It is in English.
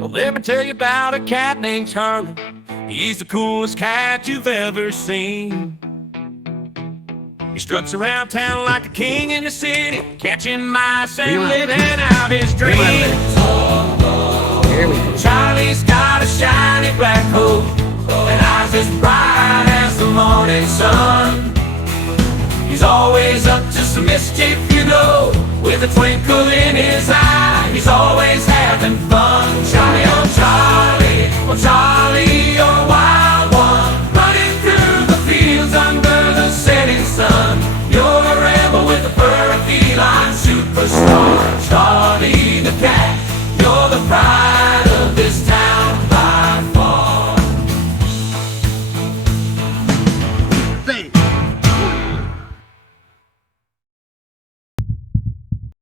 Well, let me tell you about a cat named Charlie. He's the coolest cat you've ever seen. He struts around town like a king in the city, catching mice and living out his dreams. Charlie's got a shiny black coat and eyes as bright as the morning sun. He's always up to some mischief, you know, with a twinkle in his eye. He's always having fun. Charlie, oh Charlie, you're a wild one, running through the fields under the setting sun. You're a rebel with a furry feline superstar. Charlie the cat, you're the pride